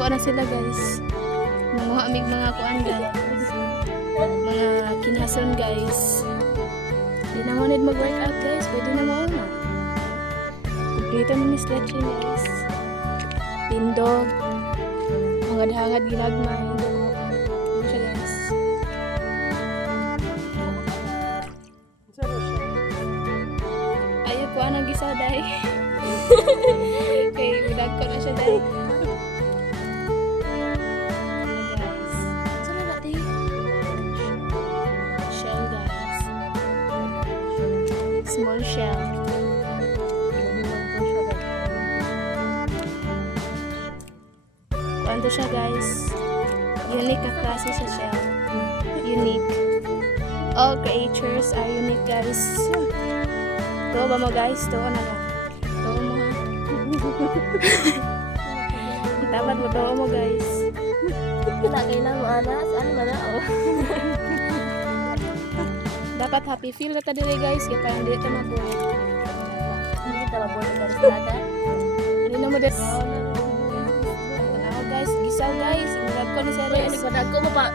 Nagkuha na sila guys. Mga amig mga kuan guys. Mga kinhason guys. Di na mo need mag-workout guys. Pwede na mo na. Kumplito na ni stretching guys. Tindog. Hangad-hangad ginagmay. Ano siya guys. Ayaw ko anong gisa dahi. Kay udag ko na siya dahi. Small shell. Kuanto siya guys. Unique ka klase sa shell. Unique. All creatures are unique guys. Tuo ba mo guys? Tuo na ba? Tuo mo ha? Dapat mo tuo mo guys. Kailangan mo anas. Ano ba na? Dapat happy feel na ta diri guys, kaya parang dito na po. Hindi ka mabuhay ka rin talaga. Ano na mo dito? Ano guys, gisaw guys, murag ko ni Ceres. Hindi ko pa